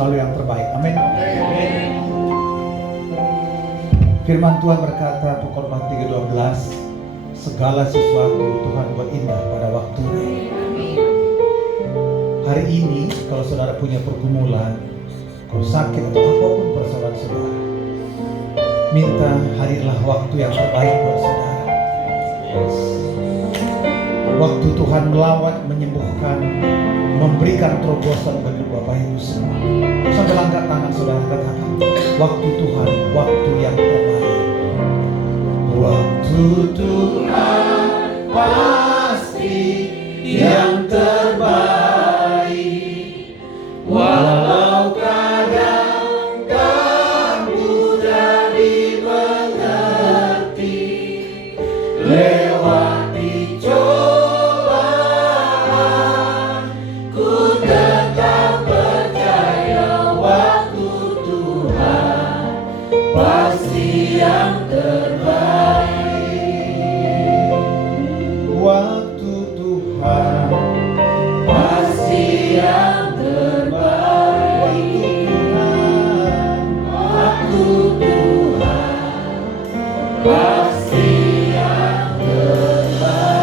selalu yang terbaik. Amin. Firman Tuhan berkata, Pengkhotbah 3:12, segala sesuatu Tuhan buat indah pada waktunya. Hari ini kalau saudara punya pergumulan, kalau sakit atau apapun persoalan saudara, minta hadirlah waktu yang terbaik buat saudara. Waktu Tuhan melawat, menyembuhkan, memberikan terobosan bagi Bapak Ibu semua. Sambil angkat tangan saudara, katakan, waktu Tuhan, waktu yang terbaik. Waktu Tuhan pasti yang terbaik. Walau kadang tak mudah dimengerti, lewati cobaan, ku tetap percaya waktu Tuhan pasti yang terbaik. Waktu Tuhan pasti yang terbaik. Waktu Tuhan pasti yang terbaik.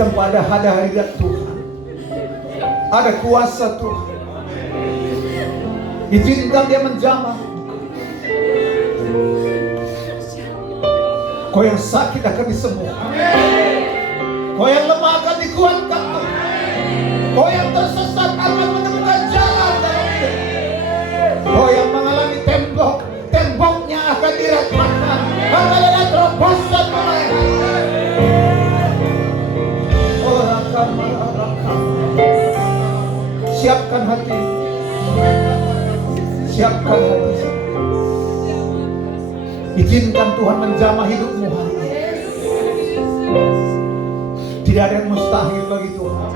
tempat ada hadirat Tuhan, ada kuasa Tuhan. Izinkan dia menjamah. Kau yang sakit akan disembuhkan. Kau yang lemah akan dikuatkan Tuhan. Kau yang tersesat akan menemukan jalan dalam hidup. Kau yang mengalami temboknya akan diratakan. Akan ada terobosan mulai. Siapkan hati. Siapkan hati. Izinkan Tuhan menjamah hidupmu hari ini. Tidak ada yang mustahil bagi Tuhan.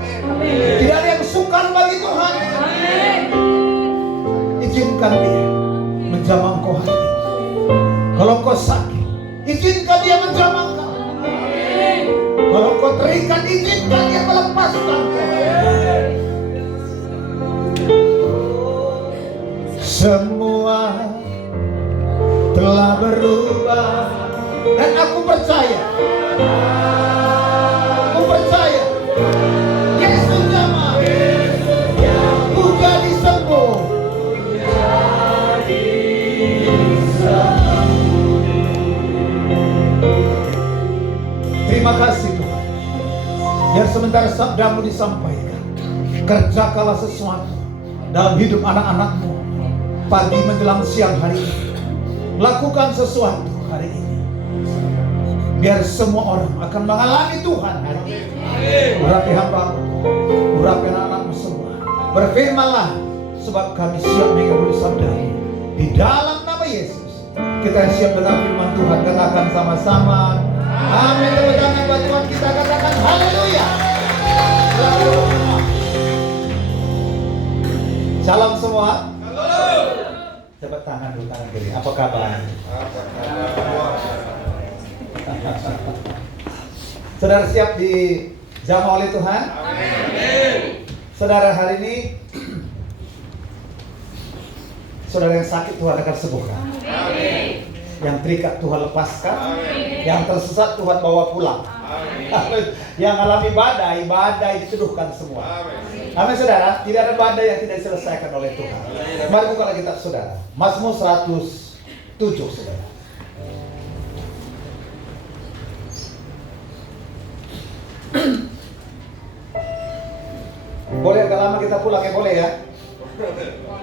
Tidak ada yang sukar bagi Tuhan. Izinkan dia menjamah engkau hari ini. Kalau engkau sakit, izinkan dia menjamah engkau. Kalau engkau terikat, izinkan dia melepaskan engkau. Semua telah berubah dan aku percaya Yesus jamah, aku jadi sembuh. Terima kasih Tuhan. Biar sementara sabdamu disampaikan, kerjakanlah sesuatu dalam hidup anak-anakmu pagi menjelang siang hari ini. Lakukan sesuatu hari ini, biar semua orang akan mengalami Tuhan hari ini. Urapi hamba-Mu, urapi anak-anakmu semua. Berfirmanlah, sebab kami siap mengikuti sabda-Mu. Di dalam nama Yesus, kita siap dengar firman Tuhan. Katakan sama-sama, amin. Tepuk tangan buat Tuhan kita, katakan haleluya. Shalom semua. Tepuk tangan dulu, tangan kiri. Apa kabar? Saudara siap dijamah oleh Tuhan? Amin. Saudara hari ini, saudara yang sakit Tuhan akan sembuhkan. Amin. Yang terikat Tuhan lepaskan. Amin. Yang tersesat Tuhan bawa pulang. Amin. Yang alami badai diteduhkan semua. Amin saudara, tidak ada badai yang tidak diselesaikan oleh Tuhan. Mari buka lagi kitab saudara, Mazmur 107 saudara. Boleh agak lama kita pulang ya, boleh ya?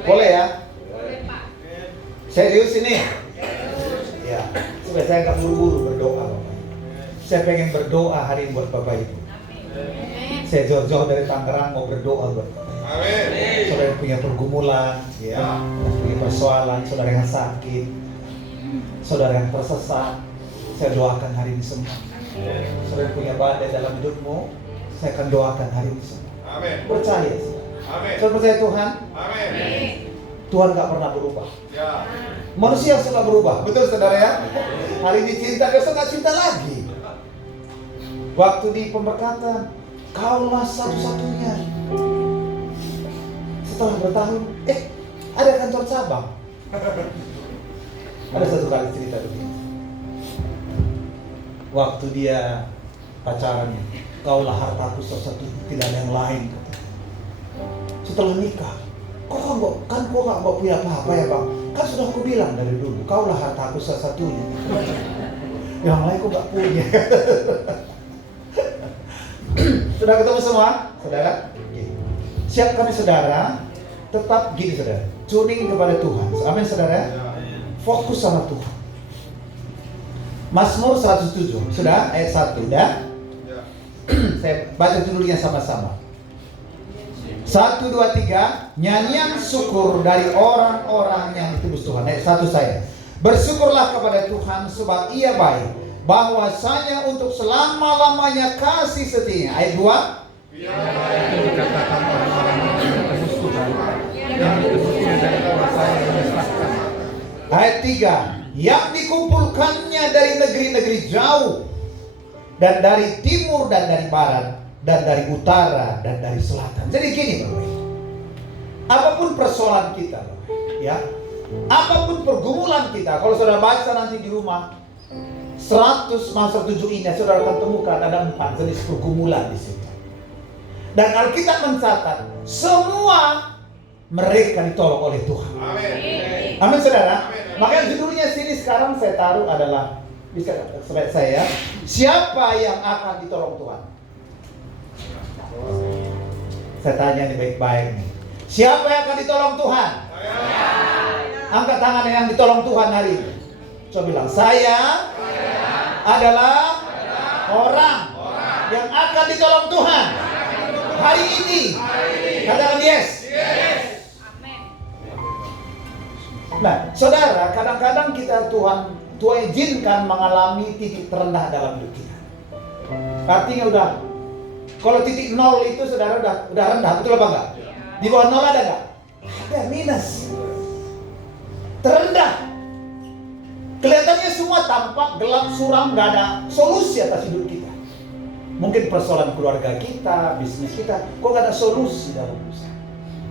Boleh ya? Serius ini? Ya, supaya saya nggak buru-buru berdoa. Saya pengen berdoa hari ini buat Bapak Ibu. Saya jauh-jauh dari Tangerang mau berdoa buat Amin. Saudara yang punya pergumulan, ya, punya persoalan, saudara yang sakit, saudara yang tersesat, saya doakan hari ini semua. Saudara yang punya badai dalam hidupmu, saya akan doakan hari ini semua. Amin. Percaya, Amin. Saudara percaya Tuhan? Amin. Tuhan gak pernah berubah. Ya. Manusia suka berubah, betul saudara ya? Hari ini cinta, besok gak cinta lagi. Waktu di pemberkatan, kaulah satu-satunya. Setelah bertahun, ada kantor cabang. Ada satu kali cerita begini. Waktu dia pacaran, kaulah hartaku satu-satunya, tidak ada yang lain. Setelah nikah, kok gak mau punya apa-apa ya bang? Kan sudah aku bilang dari dulu, kaulah hartaku satu-satunya. Yang lain kok gak punya. Sudah ketemu semua? Saudara? Siap kami saudara, tetap gini saudara, tuning kepada Tuhan. Amin saudara? Fokus sama Tuhan. Mazmur 107, sudah? Ayat 1, udah? Saya baca judulnya sama-sama. 1, 2, 3, nyanyian syukur dari orang-orang yang ditebus Tuhan. Ayat 1 saya. Bersyukurlah kepada Tuhan sebab Ia baik, bahwasanya untuk selama-lamanya kasih setia. Ayat 2. Dikatakan orang-orang yang ditebus Tuhan, yang ditebusnya dari kuasa yang menyesatkan. Ayat 3. Yang dikumpulkannya dari negeri-negeri jauh, dan dari timur dan dari barat, dan dari utara dan dari selatan. Jadi gini Bapak, apapun persoalan kita, ya, apapun pergumulan kita, kalau saudara baca nanti di rumah, 107 ini saudara akan temukan ada 4 jenis pergumulan di situ. Dan Alkitab mencatat semua mereka ditolong oleh Tuhan. Amin. Amin saudara. Makanya judulnya sini sekarang saya taruh adalah, bisa slide saya, siapa yang akan ditolong Tuhan? Saya tanya nih baik-baik nih. Siapa yang akan ditolong Tuhan? Angkat tangan yang ditolong Tuhan hari ini. Coba bilang, saya adalah orang yang akan ditolong Tuhan hari ini. Katakan yes. Nah, saudara, kadang-kadang kita Tuhan izinkan mengalami titik terendah dalam hidup kita. Artinya udah, kalau titik 0 itu saudara udah rendah, betul apa enggak? Di bawah 0 ada enggak? Ada, minus. Terendah. Kelihatannya semua tampak gelap suram, gak ada solusi atas hidup kita. Mungkin persoalan keluarga kita, bisnis kita, kok gak ada solusi dalam usaha.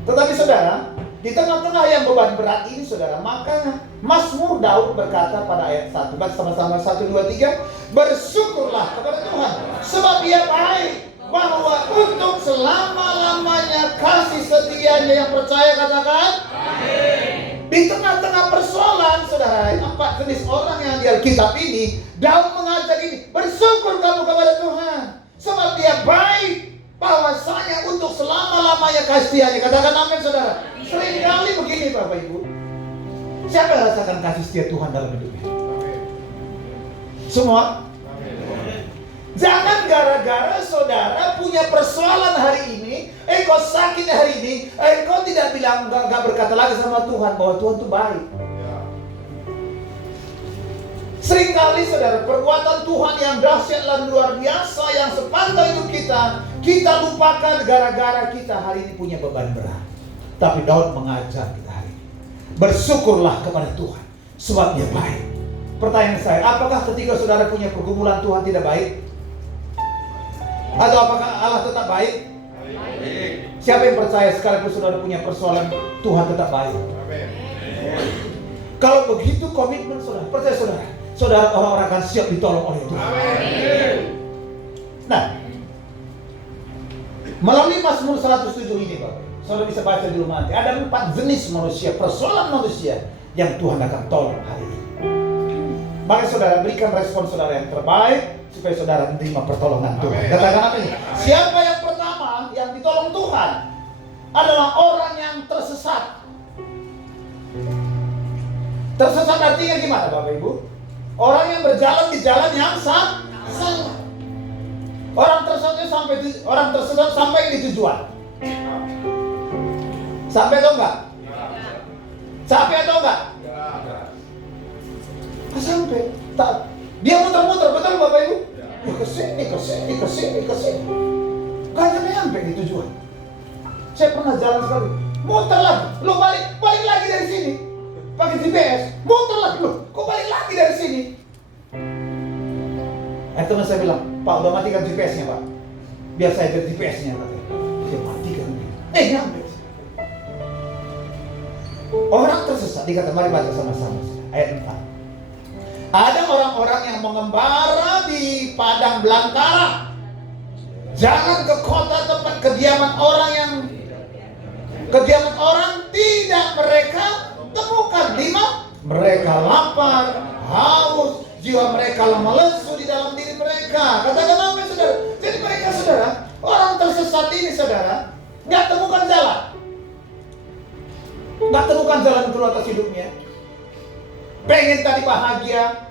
Tetapi saudara, di tengah-tengah yang beban berat ini saudara, makanya Mazmur Daud berkata pada ayat 1, baca sama-sama 1, 2, 3, bersyukurlah kepada Tuhan sebab Dia baik, bahwa untuk selama-lamanya kasih setianya yang percaya, katakan amin. Di tengah-tengah persoalan saudara, 4 jenis orang yang di Alkitab ini, Daud mengajak ini, bersyukur kamu kepada Tuhan sebab Dia baik, bahwasanya untuk selama-lamanya kasih-Nya. Katakan amin saudara. Seringkali begini Bapak Ibu, siapa yang rasakan kasih setia Tuhan dalam hidupnya? Semua? Jangan gara-gara saudara punya persoalan hari ini, kau sakit hari ini, kau tidak bilang, gak berkata lagi sama Tuhan bahwa Tuhan itu baik. Seringkali saudara, perbuatan Tuhan yang dahsyat dan luar biasa yang sepanjang hidup kita lupakan gara-gara kita hari ini punya beban berat. Tapi Daud mengajar kita hari ini, bersyukurlah kepada Tuhan sebab Dia baik. Pertanyaan saya, apakah ketika saudara punya pergumulan Tuhan tidak baik? Atau apakah Allah tetap baik? Baik. Siapa yang percaya sekalipun saudara punya persoalan, Tuhan tetap baik? Amin. Kalau begitu komitmen saudara, percaya saudara orang-orang akan siap ditolong oleh Tuhan. Amin. Nah, melalui Mazmur 107 ini Bapak, saudara bisa baca di rumah nanti. Ada 4 jenis manusia, persoalan manusia yang Tuhan akan tolong hari ini. Maka saudara berikan respon saudara yang terbaik supaya saudara menerima pertolongan Tuhan. Katakan apa ini? Siapa yang pertama yang ditolong Tuhan adalah orang yang tersesat. Tersesat artinya gimana Bapak Ibu? Orang yang berjalan di jalan yang salah. Orang tersesat sampai di tujuan. Sampai atau enggak? Sampai atau enggak? Sampai. Dia muter-muter, betul Bapak Ibu? Ya, kesini. Gak nyampe di tujuan. Saya pernah jalan sekali, muter lagi, lo balik lagi dari sini. Pakai GPS, muter lagi, lo kok balik lagi dari sini? Teman saya bilang, Pak udah matikan GPS-nya Pak. Biar saya lihat GPS-nya katanya. Dia matikan. Nyampe. Orang tersesat, dikata mari baca sama-sama ayat 4. Ada orang-orang yang mengembara di padang belantara, jangan ke kota tempat kediaman orang tidak mereka temukan. 5. Mereka lapar, haus, jiwa mereka lemah lesu di dalam diri mereka. Katakan apa saudara? Jadi mereka saudara, orang tersesat ini saudara, nggak temukan jalan, nggak temukan jalan keluar atas hidupnya. Pengen tadi bahagia,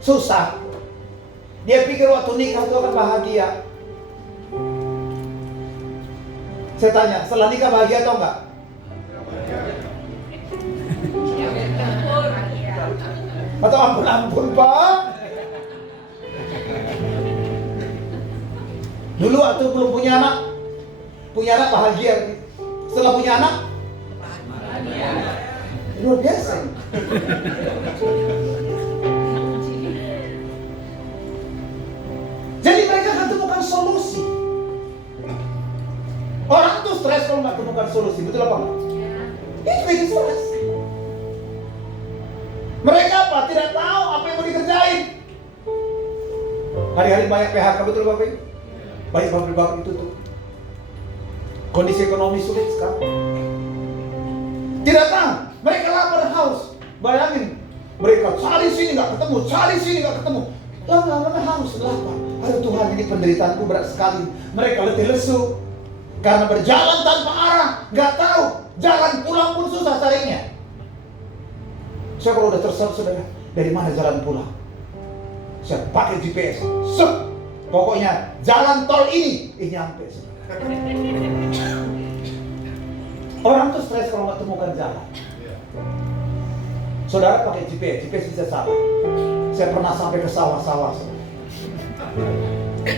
susah. Dia pikir waktu nikah itu akan bahagia. Saya tanya, setelah nikah bahagia atau enggak? Atau ampun Pak? Dulu waktu belum punya anak bahagia. Setelah punya anak bahagia. Luar biasa. Jadi mereka akan temukan solusi. Orang tuh stres kalau nggak temukan solusi, betul apa enggak? Itu bikin stres. Mereka apa? Tidak tahu apa yang mau dikerjain. Hari-hari banyak PHK, betul Bapak Ibu? Banyak pabrik-pabrik tutup. Kondisi ekonomi sulit sekarang. Tidak tahu, mereka lapar dan haus. Bayangin, mereka cari sini nggak ketemu, cari sini nggak ketemu. Lama-lama haus, lapar. Aduh Tuhan, ini penderitaanku berat sekali. Mereka letih lesu karena berjalan tanpa arah, nggak tahu. Jalan pulang pun susah carinya. Saya kalau udah tersesat, saudara, dari mana jalan pulang? Saya pakai GPS, pokoknya jalan tol ini, nyampe. Orang tuh stres kalau nggak temukan jalan. Saudara pakai GPS bisa salah. Saya pernah sampai ke sawah-sawah.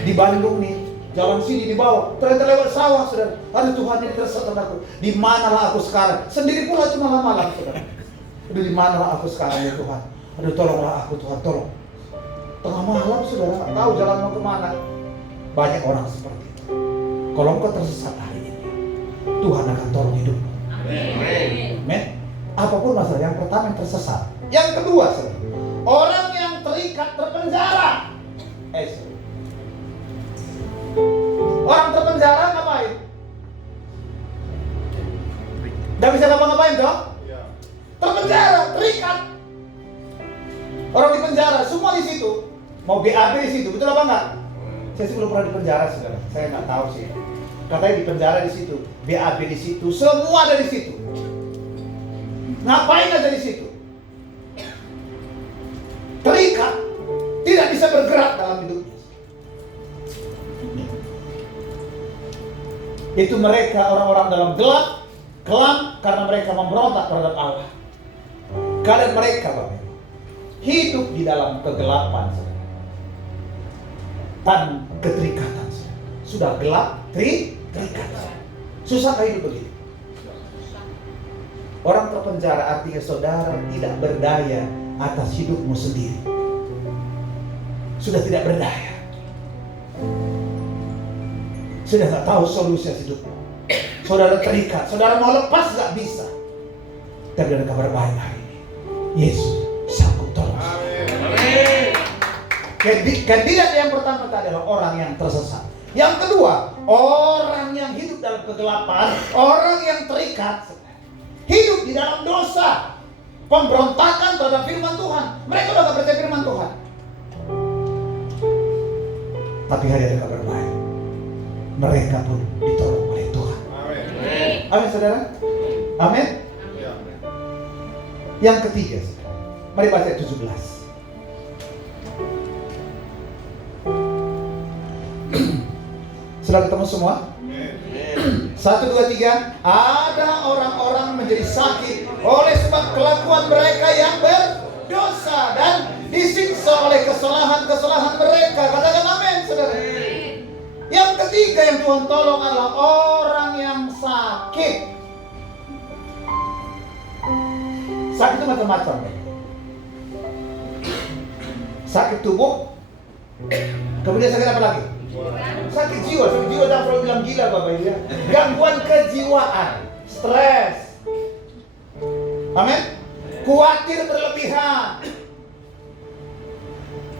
Di Bandung nih, jalan sini di bawah, ternyata lewat sawah, saudara. Aduh Tuhan, ini tersesat aku. Di manalah aku sekarang? Sendiri pula cuma malam, saudara. Aduh, di manalah aku sekarang ya Tuhan? Aduh, tolonglah aku Tuhan, tolong. Tengah malam, saudara, nggak tahu jalan mau kemana. Banyak orang seperti itu. Kalau engkau tersesat hari ini, Tuhan akan tolong hidupmu. Amin. Apapun masalah, yang pertama yang tersesat. Yang kedua, saudara, orang yang terikat terpenjara. Orang terpenjara ngapain? Gak bisa ngapa-ngapain toh? Terpenjara, terikat. Orang di penjara, semua di situ. Mau BAB di situ, betul apa enggak? Saya sih belum pernah di penjara, saudara. Saya nggak tahu sih. Katanya di penjara di situ, BAB di situ, semua ada di situ. Ngapain aja di situ? Terikat, tidak bisa bergerak dalam hidupnya. Itu mereka orang-orang dalam gelap, kelam karena mereka memberontak terhadap Allah. Keadaan mereka, Bapak, hidup di dalam kegelapan, dan keterikatan. Sudah gelap, terikat. Susah hidup begitu. Orang terpenjara artinya saudara tidak berdaya atas hidupmu sendiri. Sudah tidak berdaya. Sudah tak tahu solusi hidupmu. Saudara terikat, saudara mau lepas gak bisa. Tapi ada kabar baik hari ini. Yesus sanggup tolong. Amin. Kandidat yang pertama adalah orang yang tersesat. Yang kedua, orang yang hidup dalam kegelapan, orang yang terikat, hidup di dalam dosa, pemberontakan terhadap firman Tuhan. Mereka udah gak percaya firman Tuhan. Tapi hari ada kabar baik. Mereka pun ditolong oleh Tuhan. Amin. Amin, saudara. Amin. Yang ketiga, mari baca ayat 17. Sudah ketemu semua? 1, 2, 3. Ada orang-orang menjadi sakit oleh sebab kelakuan mereka yang berdosa dan disiksa oleh kesalahan-kesalahan mereka. Katakan amin, saudara. Yang ketiga yang Tuhan tolong adalah orang yang sakit. Sakit itu macam-macam. Sakit tubuh. Kemudian sakit apa lagi? Sakit jiwa jangan selalu bilang gila Bapak Ibu ya. Gangguan kejiwaan, stres. Amin. Khawatir berlebihan,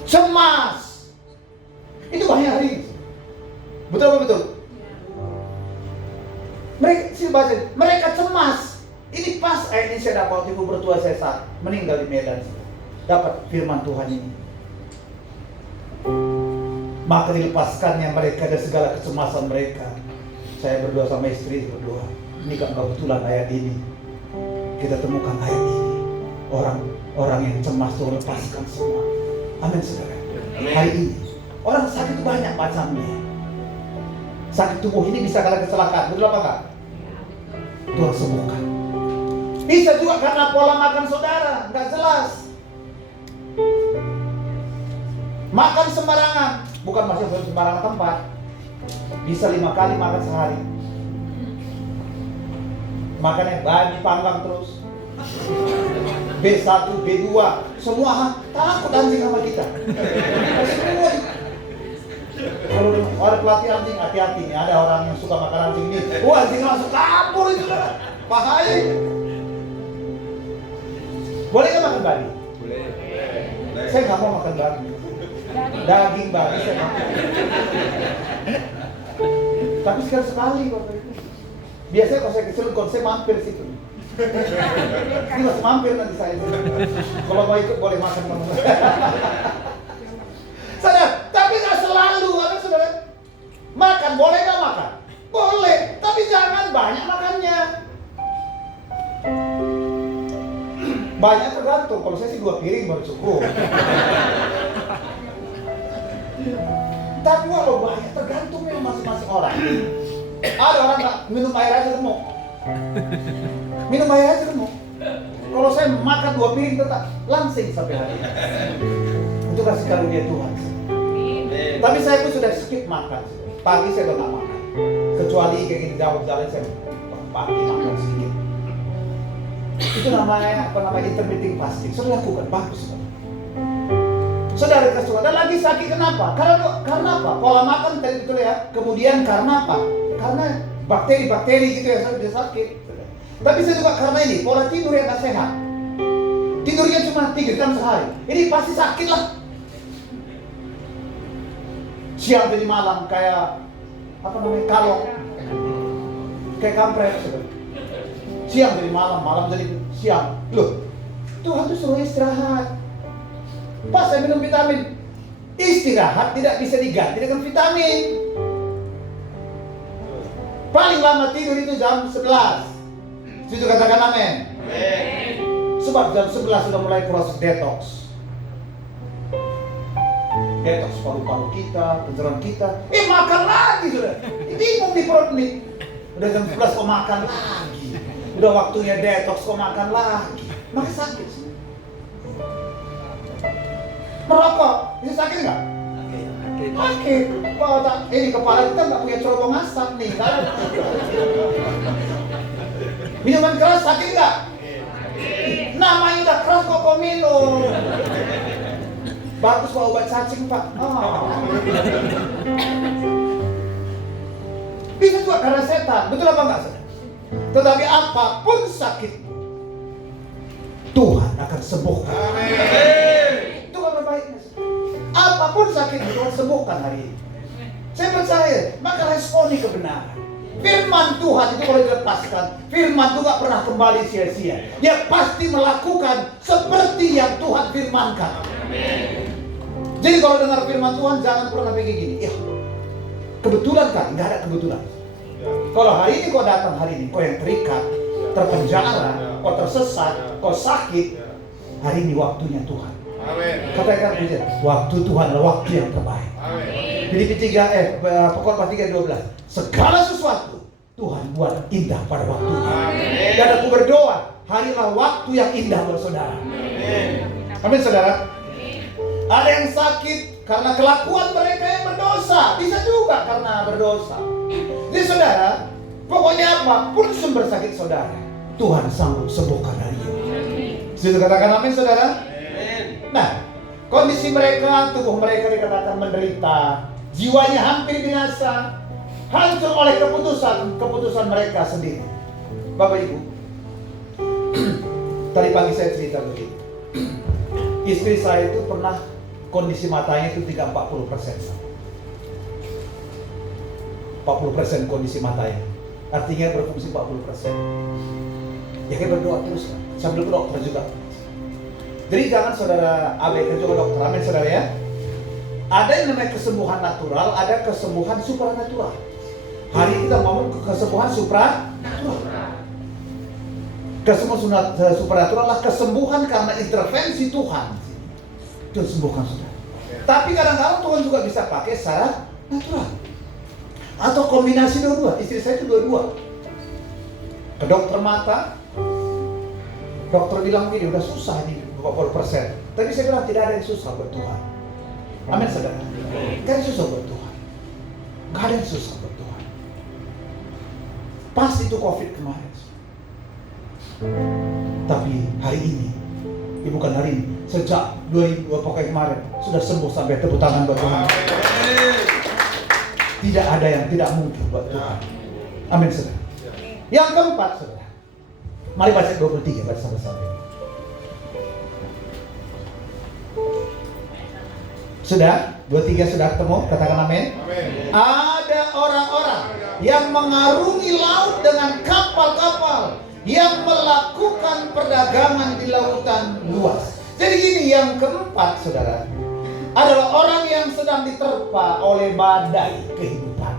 cemas. Itu banyak hari ini. Betul apa betul? Mereka cemas. Ini pas ini saya dapat waktu bertua saya saat meninggal di Medan. Dapat firman Tuhan ini. Maka dilepaskannya mereka dari segala kecemasan mereka. Saya berdoa sama istri, berdoa. Ini kan kebetulan ayat ini. Kita temukan ayat ini. Orang yang cemas itu lepaskan semua. Amin, saudara. Hari ini orang sakit itu banyak macamnya. Sakit tubuh ini bisa karena kecelakaan, betul apa enggak? Tuhan sembuhkan. Bisa juga karena pola makan saudara, enggak jelas. Makan sembarangan, bukan masuk ke sembarangan tempat. Bisa 5 kali makan sehari. Makannya bahan dipanggang terus. B1, B2, semua takut anjing sama kita. Semua. Kalau ada pelatih anjing, hati-hati nih. Ada orang yang suka makan anjing nih. Wah, anjing langsung kabur itu. Bahaya. Boleh nggak makan babi? Boleh. Saya nggak mau makan babi. Daging babi saya makan. Tapi sekali Bapak Ibu. Biasanya kalau saya kecil, kalau saya mampir situ. Ini masih mampir nanti saya. Kalau mau ikut boleh makan teman-teman. Saudara, tapi nggak selalu, karena saudara makan boleh nggak makan? Boleh, tapi jangan banyak makannya. Banyak tergantung. Kalau saya sih 2 piring baru cukup. Tapi kalau banyak tergantung yang masing-masing orang. Ada orang nggak minum air aja gemuk. Minum air aja gemuk. Kalau saya makan 2 piring tetap langsing sampai hari ini. Itu kasih karunia Tuhan. Tapi saya pun sudah skip makan. Pagi saya udah nggak makan. Kecuali kayak gini jauh jalan saya pagi makan sedikit. Itu namanya intermittent fasting. Sudah lakukan, bagus. Saudara kasih dan lagi sakit kenapa? Karena apa? Pola makan tadi betul ya. Kemudian karena apa? Karena bakteri gitu ya saya sakit. Tapi saya juga karena ini pola tidur yang tak sehat. Tidurnya cuma 3 jam sehari. Ini pasti sakit lah. Siang jadi malam kayak kalong, kayak kampret. Siang jadi malam, malam jadi siang. Loh, Tuhan tuh suruh istirahat. Pas saya minum vitamin, istirahat tidak bisa diganti dengan vitamin. Paling lama tidur itu jam 11. Situ katakan amin. Sebab jam 11 sudah mulai proses detox. Detox paru-paru kita, pencernaan kita. Makan lagi sudah. Bingung di perut nih. Udah jam 11 kok makan lagi. Udah waktunya detox kok makan lagi. Maka sakit. Merokok, bisa sakit nggak? Sakit. Wah, ini kepala kita nggak punya cerobong asap nih. Minuman keras sakit nggak? Namanya udah keras kok minum. Bagus Pak obat cacing Pak. Bisa juga karena setan, betul apa enggak? Tetapi apapun sakit, Tuhan akan sembuhkan. Itu kabar baiknya. Apapun sakit, Tuhan sembuhkan hari ini. Saya percaya, maka responi kebenaran. Firman Tuhan itu kalau dilepaskan, firman itu gak pernah kembali sia-sia. Dia pasti melakukan seperti yang Tuhan firmankan. Jadi kalau dengar firman Tuhan, jangan pernah pikir gini, ya kebetulan kan? Nggak ada kebetulan. Kalau hari ini kau datang hari ini, kau yang terikat, terpenjara, kau tersesat, kau sakit, hari ini waktunya Tuhan. Katakan saja, waktu Tuhan adalah waktu yang terbaik. Filipi 3, Khotbah 3:12. Segala sesuatu Tuhan buat indah pada waktunya. Dan aku berdoa, harilah waktu yang indah buat saudara. Amin saudara. Ada yang sakit karena kelakuan mereka yang berdosa. Bisa juga karena berdosa. Jadi saudara, pokoknya apapun sumber sakit saudara, Tuhan sanggup sembuhkan hari ini. Sudah katakan amin saudara? Nah, kondisi mereka, tubuh mereka dikatakan menderita, jiwanya hampir binasa, hancur oleh keputusan mereka sendiri. Bapak Ibu, tadi pagi saya cerita begitu. Istri saya itu pernah kondisi matanya itu 40%. 40% kondisi matanya. Artinya berfungsi 40%. Ya kita berdoa terus kan. Sambil ke dokter juga. Jadi jangan saudara abaikan juga dokter. Amin saudara ya. Ada yang namanya kesembuhan natural, ada kesembuhan supranatural. Hari ini kita ngomong kesembuhan supranatural. Kesembuhan supranatural adalah kesembuhan karena intervensi Tuhan. Itu sembuhkan saudara. Tapi kadang-kadang Tuhan juga bisa pakai secara natural. Atau kombinasi dua-dua. Istri saya itu dua-dua. Ke dokter mata, dokter bilang gini, udah susah nih 40%. Tapi saya bilang tidak ada yang susah buat Tuhan. Amin saudara. Gak ada yang susah buat Tuhan. Gak ada yang susah buat Tuhan. Pas itu COVID kemarin. Tapi hari ini, bukan hari ini, sejak 2000 pokoknya kemarin sudah sembuh sampai tepuk tangan buat Tuhan. Tidak ada yang tidak mungkin buat Tuhan. Amin saudara. Yang keempat saudara, mari baca 23, baca sampai-sampai. Sudah? 2-3 sudah ketemu? Katakan amin. Ada orang-orang yang mengarungi laut dengan kapal-kapal, yang melakukan perdagangan di lautan luas. Jadi ini yang keempat, saudara, adalah orang yang sedang diterpa oleh badai kehidupan.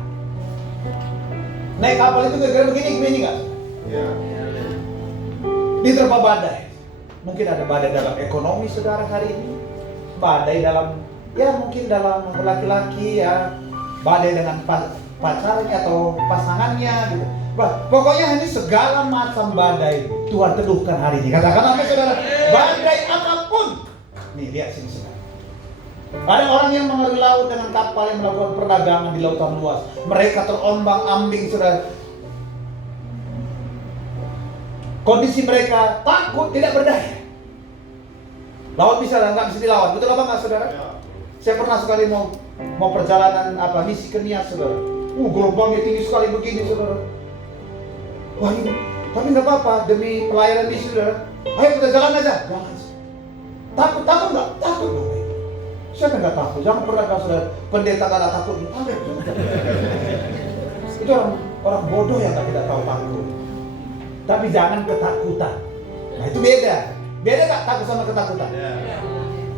Naik kapal itu gara-gara begini nggak? Diterpa badai. Mungkin ada badai dalam ekonomi saudara hari ini, badai dalam, ya mungkin dalam laki-laki ya, badai dengan pacarnya atau pasangannya gitu. Pokoknya ini segala macam badai Tuhan teduhkan hari ini. Katakan apa saudara? Badai apapun. Nih lihat sini saudara. Ada orang yang mengarungi laut dengan kapal yang melakukan perdagangan di lautan luas. Mereka terombang-ambing saudara. Kondisi mereka takut, tidak berdaya. Laut bisa nggak bisa dilawan, betul apa nggak saudara? Saya pernah sekali mau perjalanan misi ke Nias saudara. Gelombangnya tinggi sekali begini saudara. Wah ini, tapi nggak apa-apa demi pelayanan misi saudara. Ayo kita jalan aja. Jangan. Takut nggak? Takut dong. Siapa nggak takut? Jangan pernah kau saudara. Pendeta nggak takut. Itu orang bodoh yang tidak tahu takut. Tapi jangan ketakutan. Nah itu beda. Beda nggak takut sama ketakutan?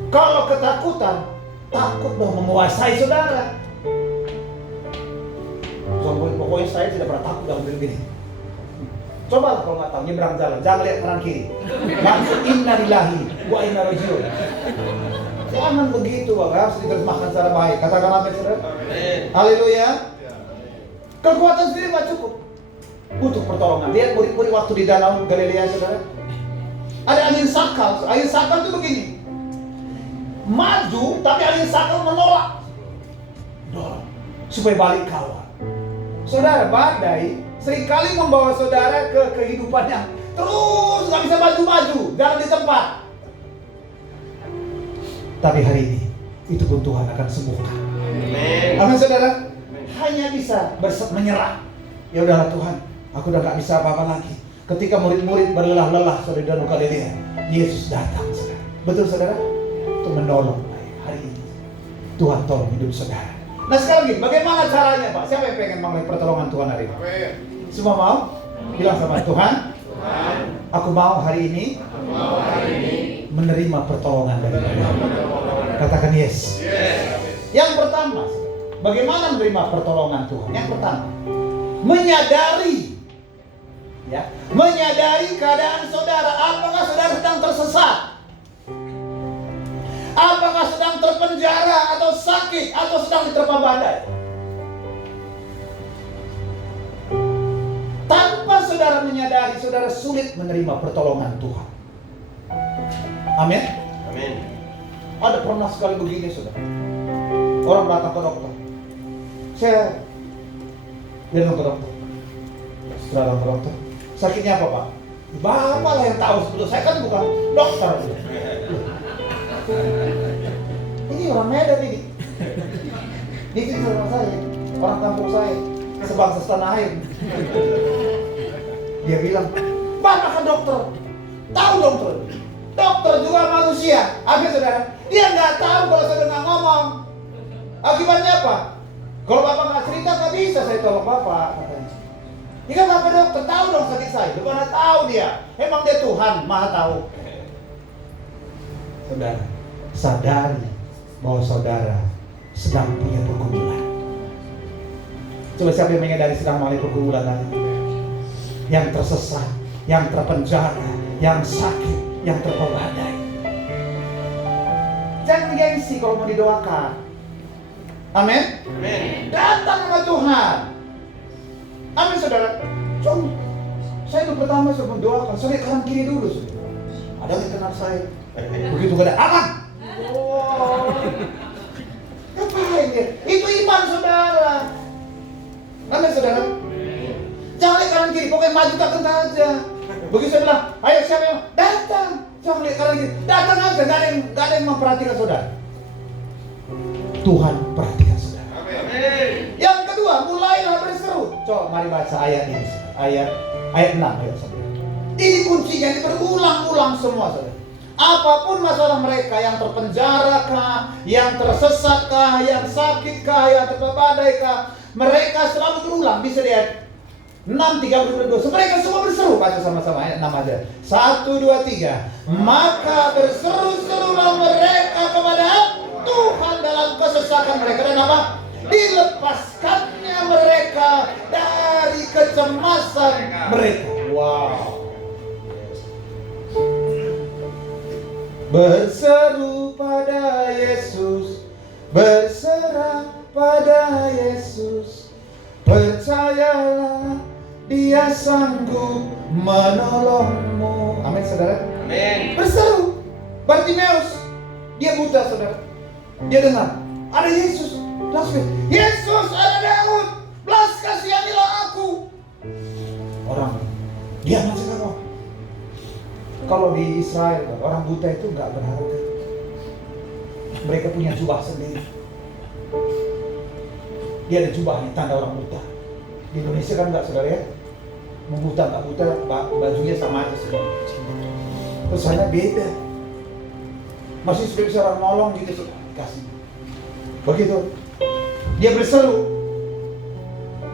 Kalau ketakutan, takut dong menguasai saudara. Pokoknya saya tidak pernah takut dalam diri begini. Coba kalau nggak tahu nyebrang jalan, jangan lihat kanan kiri. Maksud inna lillahi wa inna rajiun. Jangan begitu, harus diterjemahkan secara baik. Katakan amin saudara. Haleluya. Kekuatan sendiri nggak cukup, butuh pertolongan. Lihat murid-murid waktu di danau Galilea saudara. Ada angin sakal. Angin sakal itu begini, maju tapi angin sakal menolak, dorong supaya balik kawan. Saudara, badai seringkali membawa saudara ke kehidupan yang terus nggak bisa maju-maju, jalan di tempat. Tapi hari ini itu pun Tuhan akan sembuhkan. Amin saudara. Hanya bisa menyerah. Ya udahlah Tuhan, aku udah nggak bisa apa-apa lagi. Ketika murid-murid berlelah-lelah saudara di danau Galilea, Yesus datang saudara. Betul saudara? Untuk menolong hari ini. Tuhan tolong hidup saudara. Nah sekarang gini, bagaimana caranya Pak? Siapa yang pengen mengalami pertolongan Tuhan hari ini? Semua mau? Bilang sama Tuhan, aku mau hari ini menerima pertolongan dari Tuhan. Katakan yes. Yang pertama, bagaimana menerima pertolongan Tuhan? Yang pertama, menyadari keadaan saudara. Apakah saudara sedang tersesat? Apakah sedang terpenjara atau sakit atau sedang diterpa badai? Tanpa saudara menyadari, saudara sulit menerima pertolongan Tuhan. Amin. Amin. Ada pernah sekali begini saudara. Orang datang ke dokter. Dia datang ke dokter. Setelah datang ke dokter, sakitnya apa Pak? Bapak lah yang tahu sebetulnya. Saya kan bukan dokter. Ini orang Medan ini. Ini sama saya, orang kampung saya, sebangsa setanah air. Dia bilang, Bapak kan dokter, tahu dokter. Dokter juga manusia. Akhirnya saudara, dia nggak tahu kalau saya nggak ngomong. Akibatnya apa? Kalau Bapak nggak cerita nggak bisa saya tolong Bapak. Jika Bapak dokter tahu dong sakit saya, bagaimana tahu dia? Emang dia Tuhan, Maha tahu. Saudara, sadari bahwa saudara sedang punya pergumulan. Coba siapa yang menyadari sedang mengalami pergumulan tadi? Yang tersesat, yang terpenjara, yang sakit, yang terbawa badai. Jangan gengsi kalau mau didoakan. Amin. Datang sama Tuhan. Amin saudara. Coba saya itu pertama saya mendoakan, saya kanan kiri dulu. Ada yang kenal saya. Begitu gak ada aman. Wow. Ngapain dia? Itu iman saudara. Amin saudara. Jangan lihat kanan kiri, pokoknya maju tak kentang aja. Begitu saya bilang, ayo siapa yang datang? Jangan lihat kanan kiri, datang aja. Gak ada yang memperhatikan saudara. Tuhan perhatikan saudara. Amin. Yang kedua, mulailah berseru. Coba mari baca ayat ini. Ayat 6 ya saudara. Ini kuncinya, ini berulang-ulang semua saudara. Apapun masalah mereka, yang terpenjara kah, yang tersesat kah, yang sakit kah, yang terbadai kah, mereka selalu berulang. Bisa lihat 6:32. Mereka semua berseru, baca sama-sama ayat 6 aja. 1, 2, 3. Maka berseru-serulah mereka kepada Tuhan dalam kesesakan mereka, dan apa? Dilepaskannya mereka dari kecemasan mereka. Wow. Berseru pada Yesus, berserah pada Yesus, percayalah Dia sanggup menolongmu. Amin, saudara. Amin. Berseru. Bartimeus, dia buta, saudara. Dia dengar ada Yesus. Langsung, Yesus, ada Daud, belas kasihanilah aku. Orang dia masih kagak. Kalau di Israel, orang buta itu nggak berharga. Mereka punya jubah sendiri. Dia ada jubahnya, tanda orang buta. Di Indonesia kan nggak, saudara ya. Mau buta nggak buta, bajunya sama aja semua. Terus sana beda. Masih sudah bisa orang nolong gitu, kasih. Begitu. Dia berseru,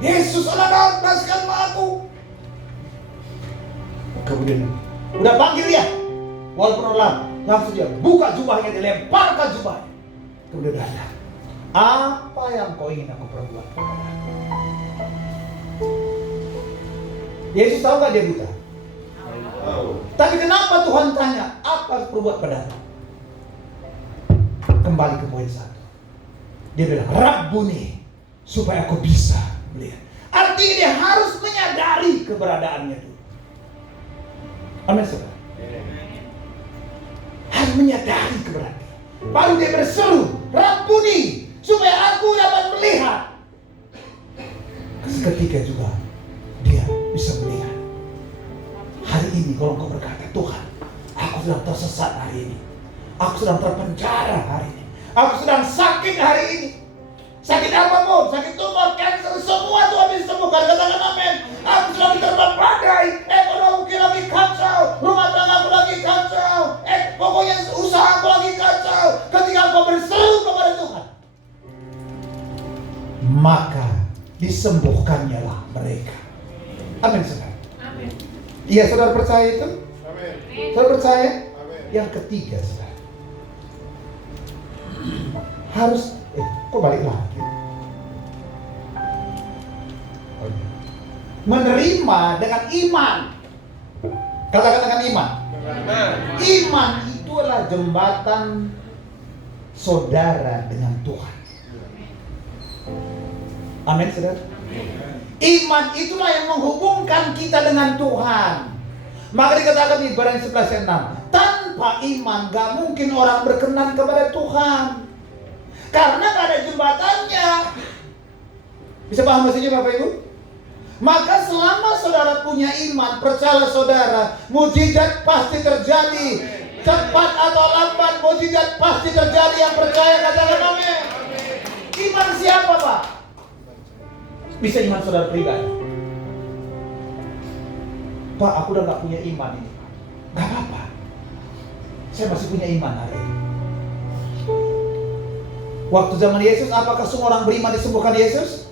Yesus anak Daud, belaskanlah aku. Kemudian udah panggil dia, walaupun orang langsung dia buka jubahnya, dilemparkan jubahnya. Kemudian ada, apa yang kau ingin aku perbuat? Yesus tahu gak dia buta? Tahu. Tapi kenapa Tuhan tanya, apa harus perbuat padamu? Kembali ke poin 1. Dia bilang, Rabbuni, supaya aku bisa melihat. Artinya dia harus menyadari keberadaannya dulu. Amin, saudara. Harus menyadari keberadaan. Baru dia berseru, Rabbuni, supaya aku dapat melihat. Seketika juga dia bisa melihat. Hari ini kalau engkau berkata, Tuhan, aku sedang tersesat hari ini, aku sedang terpenjara hari ini, aku sedang sakit hari ini. Sakit apapun, sakit tumor, kanker, semua Tuhan bisa sembuhkan. Katakan amin. Aku sedang diterpa badai, ekonomi lagi kacau, rumah tangga aku lagi kacau, pokoknya usaha aku lagi kacau. Ketika engkau berseru kepada Tuhan, maka disembuhkannya lah mereka. Amin, saudara. Amin. Iya, saudara percaya itu? Amin. Saudara percaya? Amin. Yang ketiga, saudara, harus kok balik lagi? Menerima dengan iman. Katakan dengan iman. Iman itu adalah jembatan saudara dengan Tuhan. Amin, saudara. Iman itulah yang menghubungkan kita dengan Tuhan. Maka dikatakan di Ibrani 11 ayat 6, tanpa iman gak mungkin orang berkenan kepada Tuhan. Karena gak ada jembatannya. Bisa paham maksudnya Bapak Ibu? Maka selama saudara punya iman, percaya saudara, mukjizat pasti terjadi. Cepat atau lambat, mukjizat pasti terjadi. Yang percaya katakan amin. Iman siapa, Pak? Bisa iman saudara pribadi. Pak, aku udah gak punya iman ini. Gak apa-apa, saya masih punya iman hari ini. Waktu zaman Yesus, apakah semua orang beriman disembuhkan Yesus?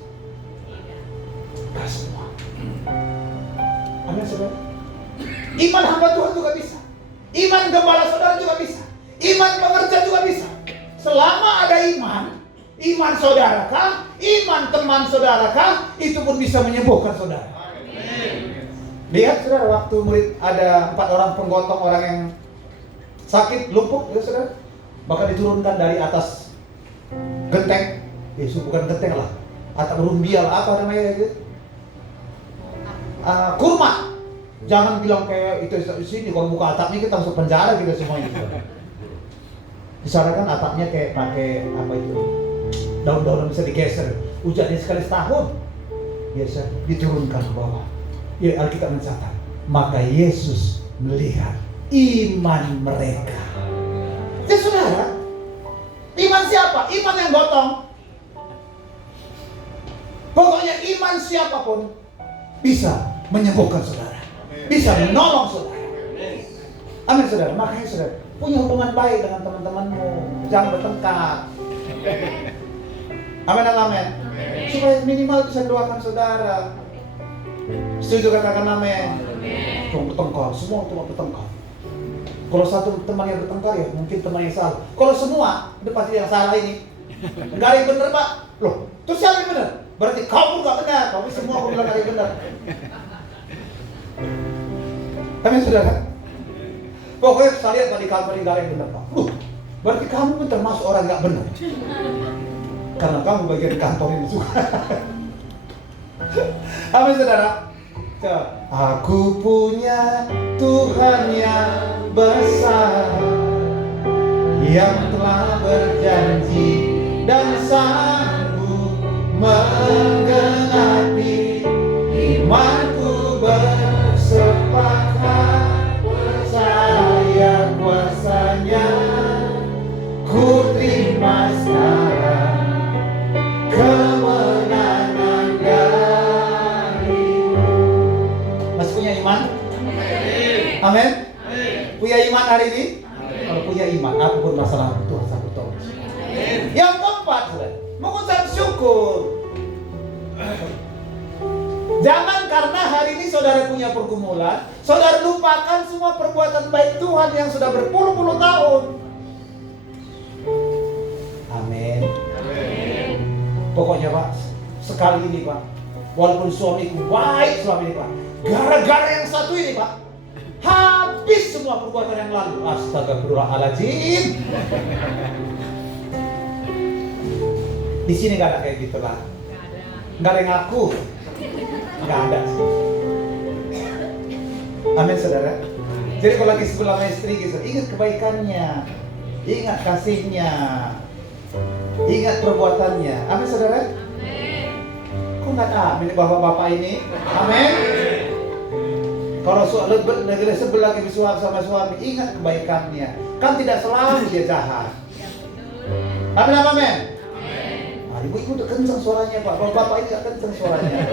Gak semua. Amin, saudara. Iman hamba Tuhan juga bisa. Iman gembala saudara juga bisa. Iman pekerja juga bisa. Selama ada iman saudara kah, iman teman saudara kah, itu pun bisa menyembuhkan saudara. Lihat saudara, waktu murid ada 4 orang penggotong orang yang sakit, lumpuh, ya saudara, bahkan diturunkan dari atas genteng, bukan genteng lah, atap rumbial, apa namanya itu? Kurma. Jangan bilang kayak itu di sini, kalau buka atapnya kita masuk penjara kita semuanya. Di sana kan atapnya kayak pakai apa itu? Daun-daun bisa digeser. Hujannya sekali setahun, biasa diturunkan ke bawah. Ya, Alkitab mencatat, maka Yesus melihat iman mereka. Ya saudara, iman siapa? Iman yang gotong. Pokoknya iman siapapun bisa menyembuhkan saudara, bisa menolong saudara. Amin, saudara. Makanya saudara, punya hubungan baik dengan teman-temanmu. Jangan bertengkar. Amin, amin. Supaya minimal bisa doakan saudara. Setuju, katakan amin. Jangan bertengkar, semua cuma bertengkar. Kalau satu teman yang bertengkar ya mungkin teman yang salah. Kalau semua, itu pasti yang salah ini. Enggak ada yang benar, Pak. Loh, terus siapa yang benar? Berarti kamu nggak benar, tapi semua kamu bilang ada yang benar. Amin, saudara. Pokoknya saya lihat tadi kantor nggak ada yang benar, Pak. Loh, berarti kamu pun termasuk orang nggak benar. Karena kamu bagian kantor ini juga. Amin, saudara. Aku punya Tuhan yang besar, yang telah berjanji dan sanggup menggenapi. Imanku bersepakat, percaya kuasanya, ku terima sekarang kemenangan darimu. Masih punya iman? Amin. Punya iman hari ini? Kalau punya iman, apapun masalah Tuhan sanggup tolong. Yang keempat, mengucap syukur. Jangan karena hari ini saudara punya pergumulan, saudara lupakan semua perbuatan baik Tuhan yang sudah berpuluh-puluh tahun. Amin. Pokoknya Pak, sekali ini Pak, walaupun suamiku baik selama ini Pak, gara-gara yang satu ini Pak, habis semua perbuatan yang lalu. Astagfirullahaladzim. Di sini nggak ada kayak gitu lah. Nggak ada yang ngaku. Nggak ada. Amin, saudara. Jadi kalau lagi sebelah sama istri gitu, ingat kebaikannya, ingat kasihnya, ingat perbuatannya. Amin, saudara. Kok nggak amin bapak-bapak ini? Amin. Kalau negeri sebelah lagi bersuara sama suami, ingat kebaikannya. Kan tidak selalu dia jahat. Amin, amin. Ibu-ibu udah kenceng suaranya Pak, bapak ini gak kenceng suaranya.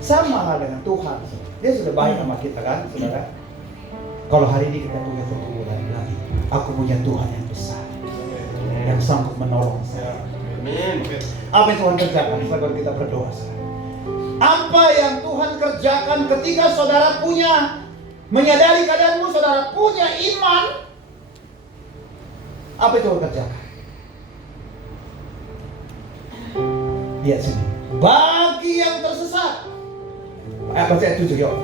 Sama hal dengan Tuhan, dia sudah baik sama kita kan, saudara. Kalau hari ini kita punya pergumulan lagi, aku punya Tuhan yang besar, yang sanggup menolong saya. Apa yang Tuhan kerjakan? Saudara, kita berdoa. Apa yang Tuhan kerjakan ketika saudara punya, menyadari keadaanmu, saudara punya iman? Apa itu kerjakan? Lihat sini. Bagi yang tersesat. Baca ayat 7 yuk.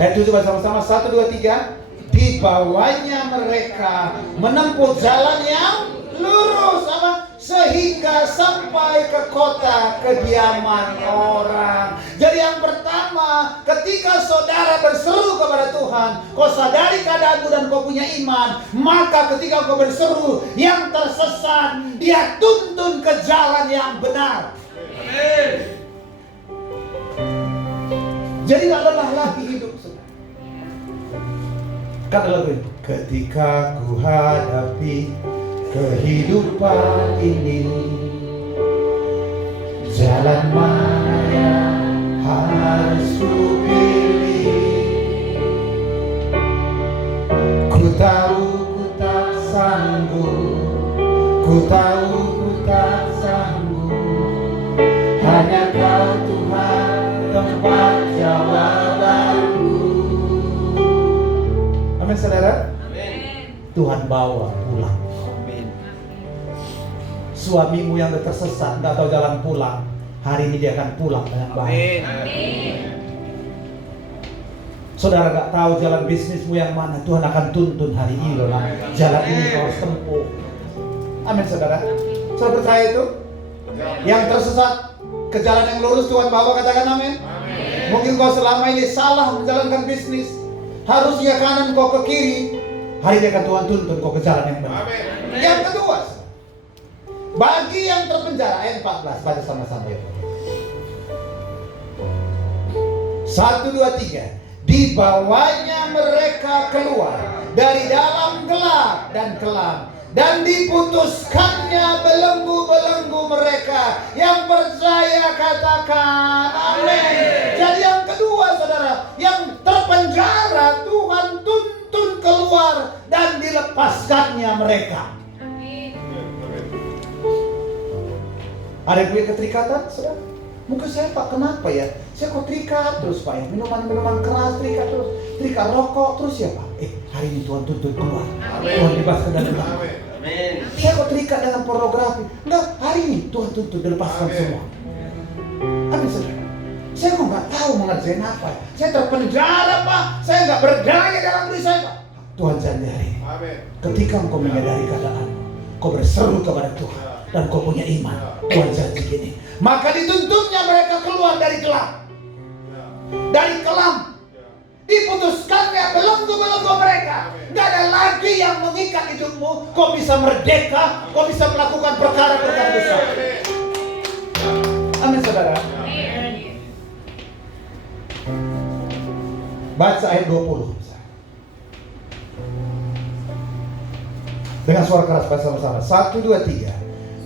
Ayat 7 bersama-sama. 1, 2, 3. Di bawahnya mereka menempuh jalan yang lurus apa? Sehingga sampai ke kota kediaman orang. Jadi yang pertama, ketika saudara berseru kepada Tuhan, kau sadari keadaanmu dan kau punya iman, maka ketika kau berseru, yang tersesat dia tuntun ke jalan yang benar. Amin. Jadi tak lelah lagi hidup. Kata lagu ini, ketika ku hadapi kehidupan ini, jalan mana yang harus ku pilih? Ku tahu ku tak sanggup, ku tahu ku tak sanggup. Hanya Kau Tuhan tempat jawabanku. Amin, saudara. Amin. Tuhan bawa pulang. Suamimu yang tersesat, nggak tahu jalan pulang, hari ini dia akan pulang dengan baik. Amin. Saudara nggak tahu jalan bisnismu yang mana, Tuhan akan tuntun hari ini loh. Jalan ini kau harus tempuh. Amin, saudara. Saudara percaya itu? Yang tersesat ke jalan yang lurus Tuhan bawa, katakan amin. Mungkin kau selama ini salah menjalankan bisnis, harusnya kanan kau ke kiri, hari ini akan Tuhan tuntun kau ke jalan yang benar. Yang kedua, bagi yang terpenjara, ayat 14, baca sama-sama ya. 1, 2, 3. Di bawahnya mereka keluar dari dalam gelap dan kelam, dan diputuskannya belenggu-belenggu mereka. Yang percaya katakan amin. Jadi yang kedua melepaskannya mereka. Ada yang punya keterikatan, saudara? Mungkin saya, Pak, kenapa ya? Saya kok terikat terus, Pak, ya? Minuman keras terikat terus, terikat rokok terus ya, Pak? Hari ini Tuhan tuntut keluar. Tuhan bebaskan dari dalam. Saya kok terikat dengan pornografi? Enggak, hari ini Tuhan tuntut dilepaskan semua. Amin, saudara. Saya kok nggak tahu mengerjain apa. Saya terpenjara, Pak. Saya nggak berdaya dalam diri saya, Pak. Tuhan janji hari ini. Ketika engkau menyadari keadaan, kau berseru kepada Tuhan dan kau punya iman, Tuhan janji gini. Maka dituntutnya mereka keluar dari gelap, dari kelam. Diputuskannya belenggu-belenggu mereka. Gak ada lagi yang mengikat hidupmu. Kau bisa merdeka. Kau bisa melakukan perkara-perkara besar. Amin, saudara. Baca ayat 20 dengan suara keras bersama-sama. 1, 2, 3.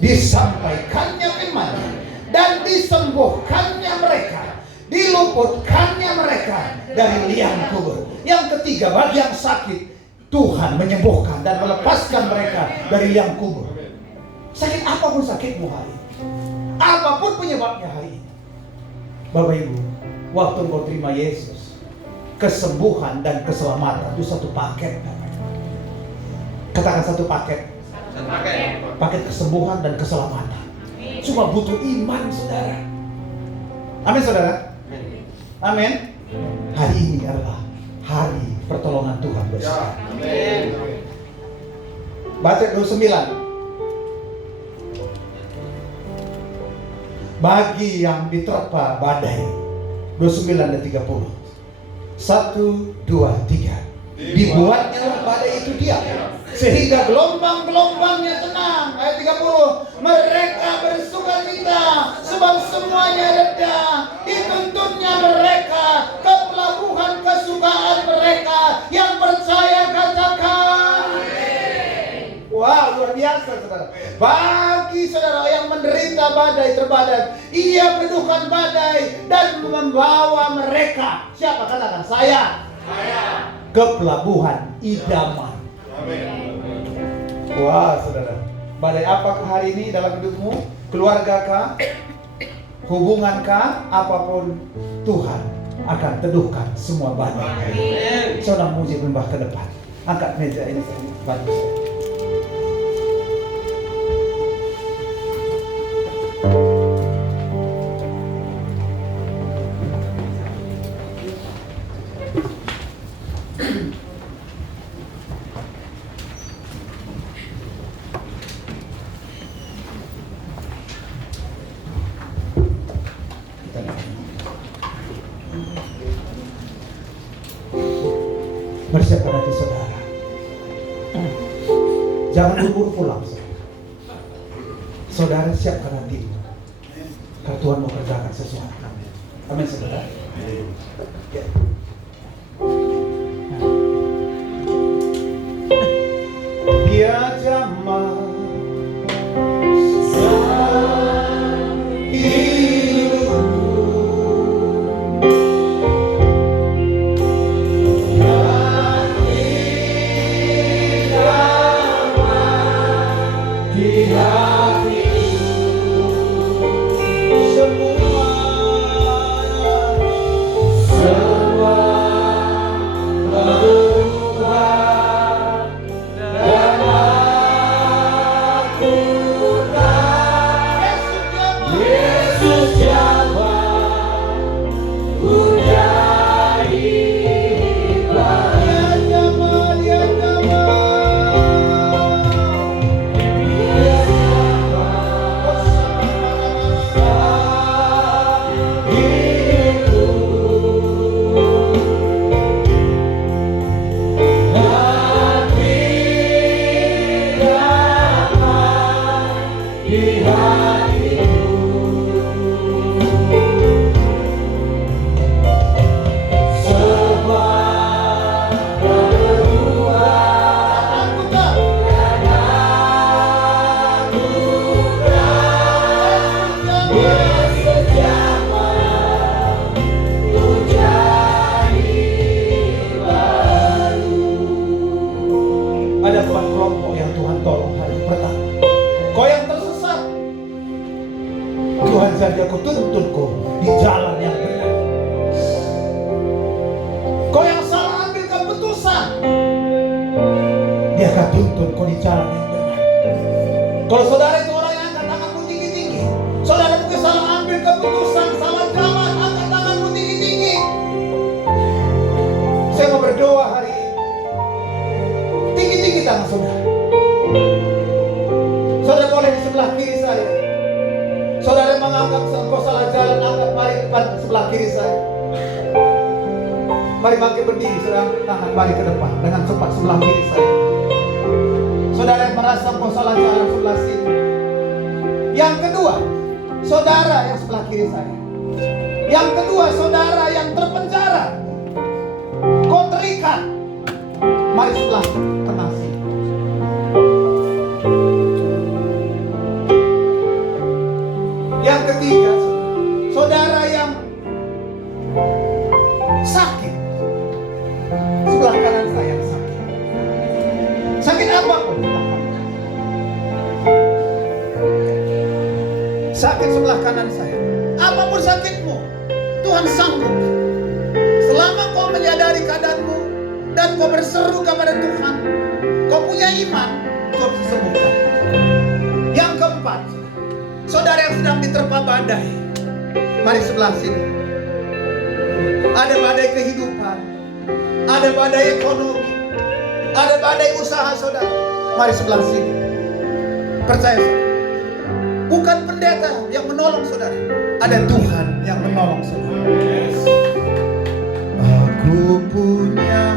Disampaikannya firman-Nya dan disembuhkannya mereka, diluputkannya mereka dari liang kubur. Yang ketiga, bagi yang sakit, Tuhan menyembuhkan dan melepaskan mereka dari liang kubur. Sakit apapun sakitmu hari ini, apapun penyebabnya hari ini, Bapak Ibu, waktu engkau terima Yesus, kesembuhan dan keselamatan itu satu paket. Katakan satu paket. Paket kesembuhan dan keselamatan. Cuma butuh iman, saudara. Amin, saudara. Amin. Hari ini adalah hari pertolongan Tuhan bersama. Baca 29. Bagi yang diterpa badai. 29 dan 30. 1, 2, 3. Dibuatnya badai itu diam, sehingga gelombang-gelombangnya tenang. Ayat 30. Mereka bersukacita sebab semuanya reda. Dituntutnya mereka ke pelabuhan kesukaan mereka. Yang percaya katakan amin. Wow, luar biasa, saudara. Bagi saudara yang menderita badai terbadai, ia meneduhkan badai dan membawa mereka. Siapa? Katakan saya. Ke pelabuhan idaman. Amin. Wah, saudara. Badai apakah hari ini dalam hidupmu? Keluargakah? Hubungankah? Apapun, Tuhan akan teduhkan semua badai. Amin. Saudara muji menyembah ke depan. Angkat meja ini, bantu saya. Bersiapkan hati saudara. Jangan buru-buru pulang, saudara. Saudara siapkan hatimu, karena Tuhan mau kerjakan sesuatu. Amin, saudara. Ya. Dia jamah semua kau di jalan yang benar. Kau yang salah ambil keputusan, dia akan tuntun kau di jalan yang benar. Kalau saudara itu orang yang angkat tanganmu tinggi-tinggi, saudara mungkin salah ambil keputusan, salah jalan, angkat tanganmu tinggi-tinggi. Saya mau berdoa hari ini. Tinggi-tinggi tangan saudara. Saudara boleh di sebelah kiri saya. Saudara menganggap engkau salah jalan, angkat mari depan sebelah kiri saya. Mari bangkit berdiri, saudara, tangan mari ke depan dengan cepat sebelah kiri saya. Saudara yang merasa engkau salah jalan sebelah sini. Yang kedua, saudara yang sebelah kiri saya. Yang kedua, saudara yang terpenjara, kau terikat. Mari sebelah tengah sini. Yang ketiga, saudara yang sakit. Sebelah kanan saya yang sakit. Sakit apa pun? Sakit sebelah kanan saya. Apapun sakitmu, Tuhan sanggup. Selama kau menyadari keadaanmu dan kau berseru kepada Tuhan, kau punya iman, kau bisa sembuhkan. Yang keempat, saudara yang sedang diterpa badai, mari sebelah sini. Ada badai kehidupan, ada badai ekonomi, ada badai usaha saudara. Mari sebelah sini. Percaya saudara, bukan pendeta yang menolong saudara, ada Tuhan yang menolong saudara. Aku punya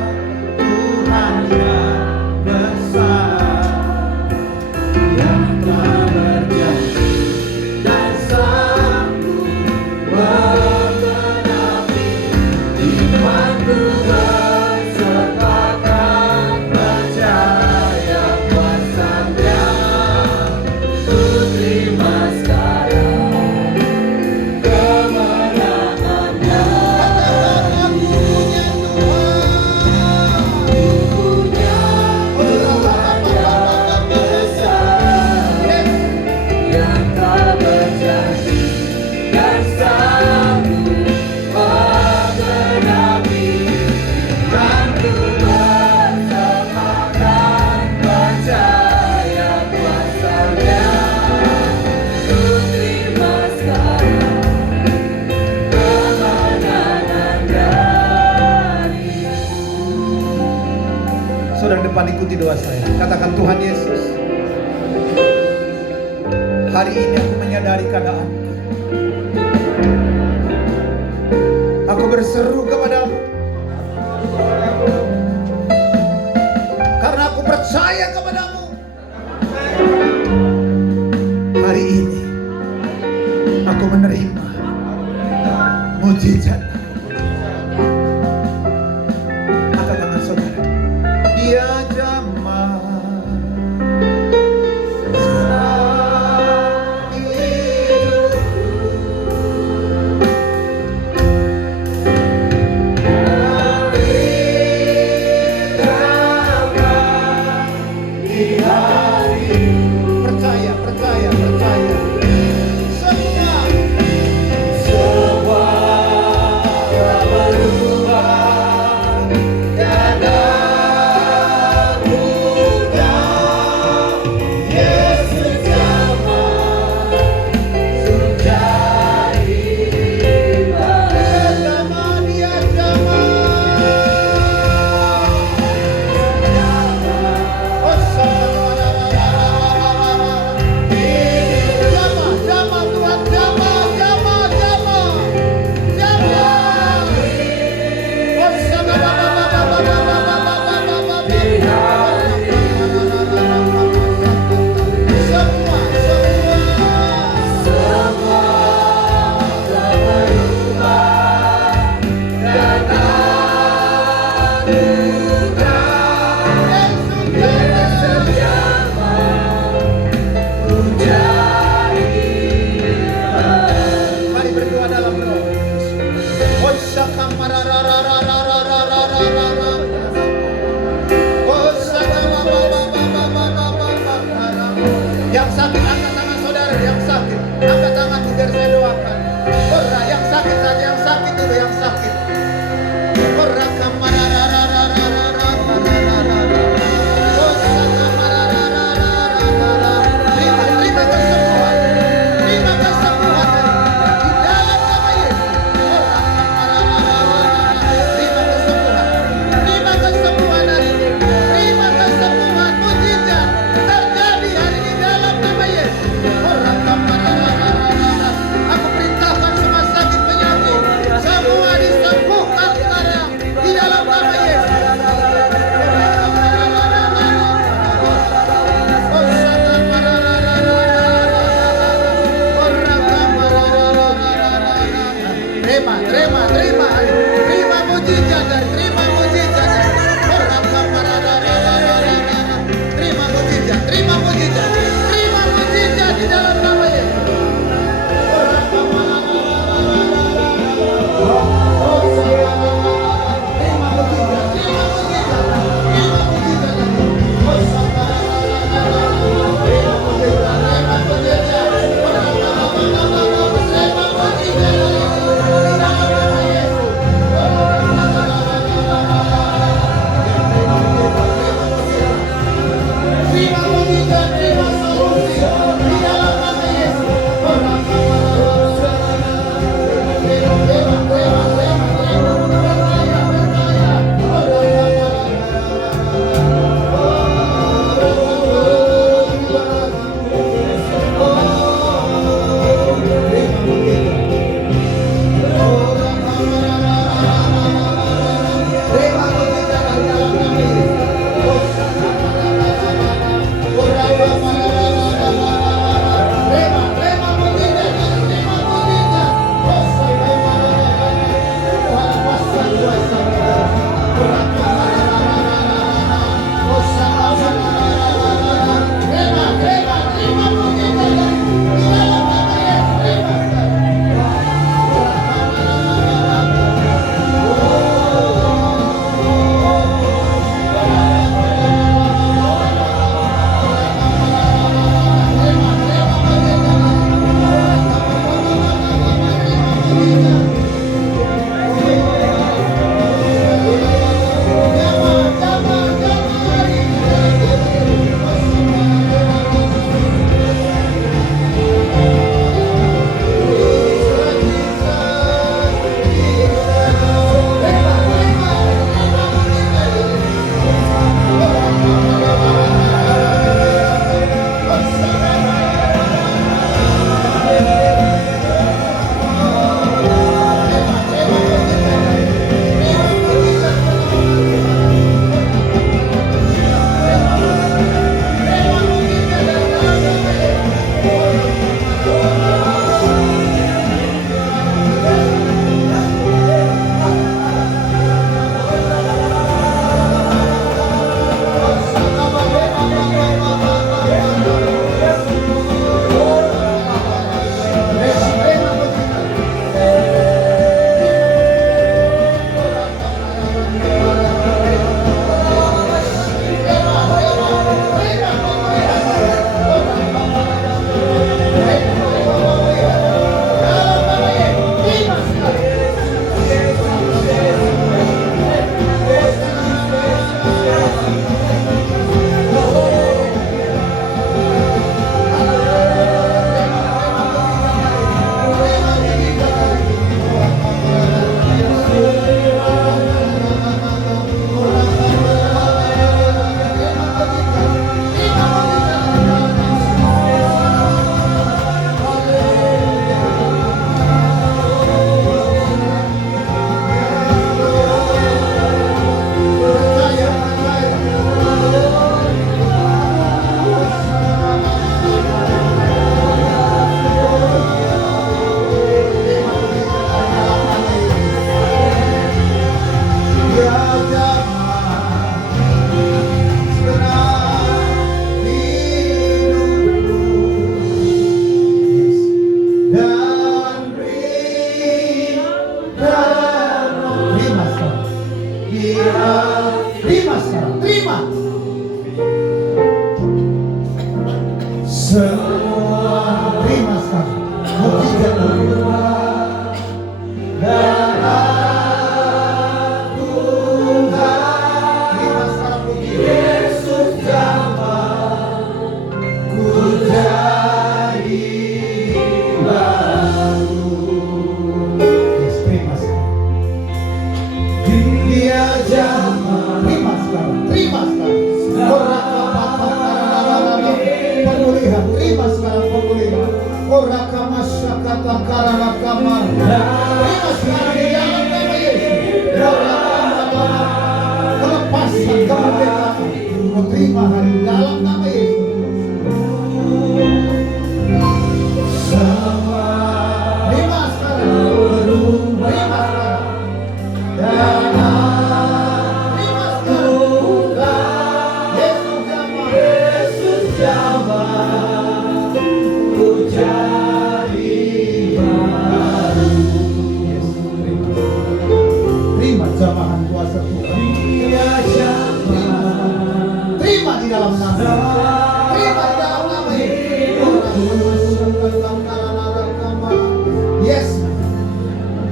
Tuhan yang besar, yang telah berjanji dan sanggup menggenapi imanku bersertakan percaya kuasa-Nya. Ku terima sekarang kemenangan-Nya. Saudara depan ikuti doa saya. Katakan, Tuhan Yesus, hari ini aku menyadari keadaan. Aku berseru kepadamu karena aku percaya kepadamu. Hari ini aku menerima mujizat. Angkat tangan saudara. Dia jamah percaya. Semua terima mujizat dan terima mujizat. Terima mujizat di dalam nama Yesus. Terima sekarang.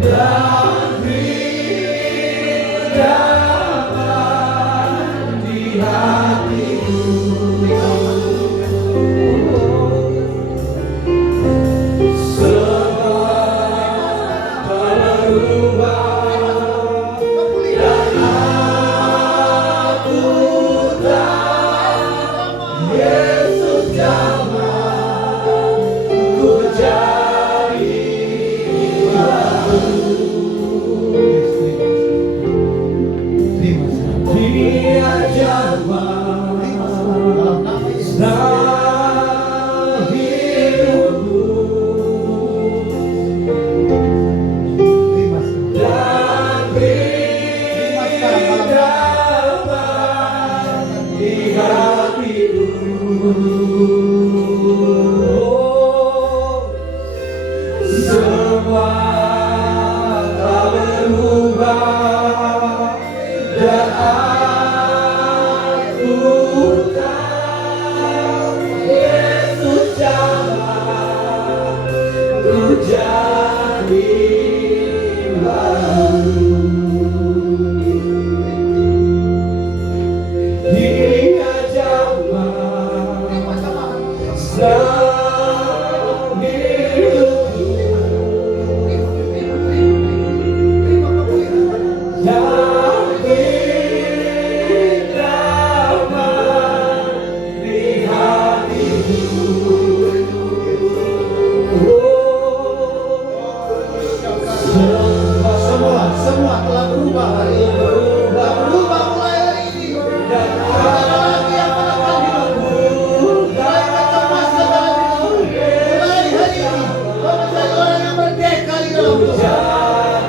dan beri damai di hatiku. Semua telah berubah hari ini. Berubah mulai hari ini. Dan ada lagi yang menekan hidupmu. Mulai kecemasan dalam hidupmu. Mulai hari ini kau menjadi orang yang merdeka di dalam Tuhan.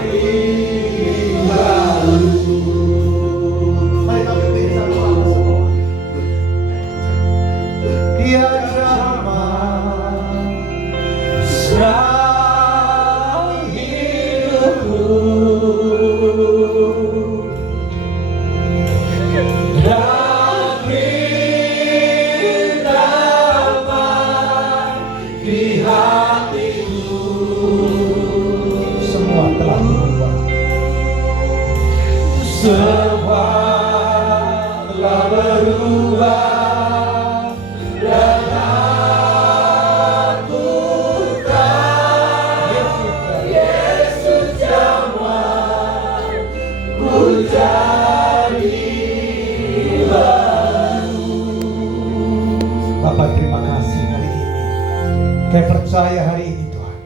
Mari kami berdiri sama-sama semua. Dia zaman semua telah berubah dan aku tahu Yesus jamah ku jadi baru. Bapak terima kasih hari ini. Kau percaya hari ini Tuhan,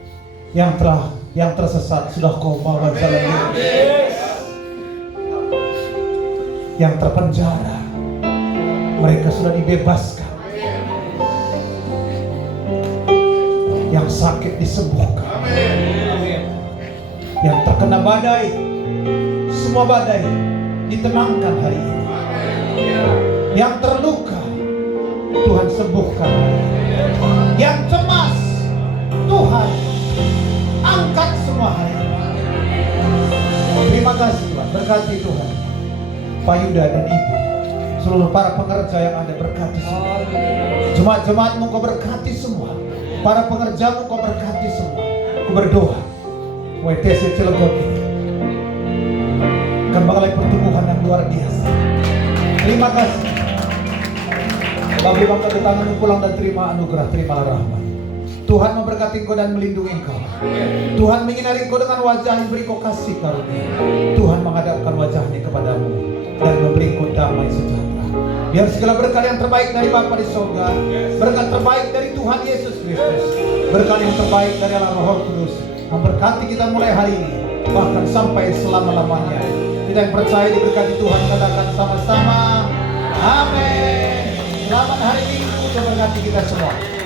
yang tersesat sudah kau bawa jalan lurus. Yang terpenjara mereka sudah dibebaskan. Yang sakit disembuhkan. Yang terkena badai, semua badai ditenangkan hari ini. Yang terluka Tuhan sembuhkan. Yang cemas Tuhan angkat semua hari ini. Terima kasih Tuhan, berkati Tuhan Pak Yuda dan Ibu, seluruh para pekerja yang ada, berkati semua. Jemaat-jemaatmu kau berkati semua. Para pengerjamu kau berkati semua. Ku berdoa WTC Cilegon ini akan mengalami pertumbuhan yang luar biasa. Terima kasih. Bagi bangsa di tanganmu pulang dan terima anugerah, terimalah rahmat. Tuhan memberkati engkau dan melindungi engkau. Tuhan menyinari engkau dengan wajah, beri kau kasih karunia. Tuhan menghadapkan wajahnya kepadamu dan memberi engkau damai sejahtera. Biar segala berkat yang terbaik dari Bapa di surga, berkat terbaik dari Tuhan Yesus Kristus, berkat yang terbaik dari Allah Roh Kudus memberkati kita mulai hari ini bahkan sampai selama-lamanya. Kita yang percaya diberkati Tuhan katakan sama-sama amin. Selamat hari Minggu, Tuhan berkati kita semua.